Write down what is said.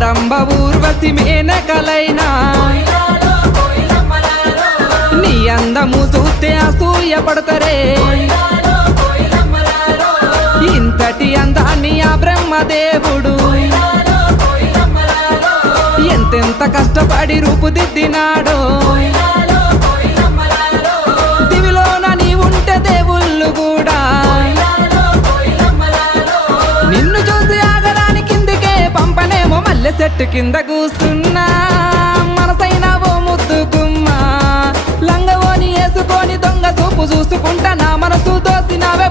రంభ ఊర్వశి మేనకలైనా నీ అందము చూస్తే అసూయ పడతరే ఇంతటి అందాన్ని ఆ బ్రహ్మదేవుడు ఎంతెంత కష్టపడి రూపుదిద్దినాడో దివిలోన నీ ఉంటే దేవుళ్ళు కూడా నిన్ను చూసి ఆగరాని కిందికే పంపనేమో మల్లె చెట్టు కింద కూస్తున్నా మనసైనా ఓ ముద్దుకుమ్మా లంగవోని వేసుకొని దొంగ చూపు చూసుకుంటా నా మనసు దోసినావే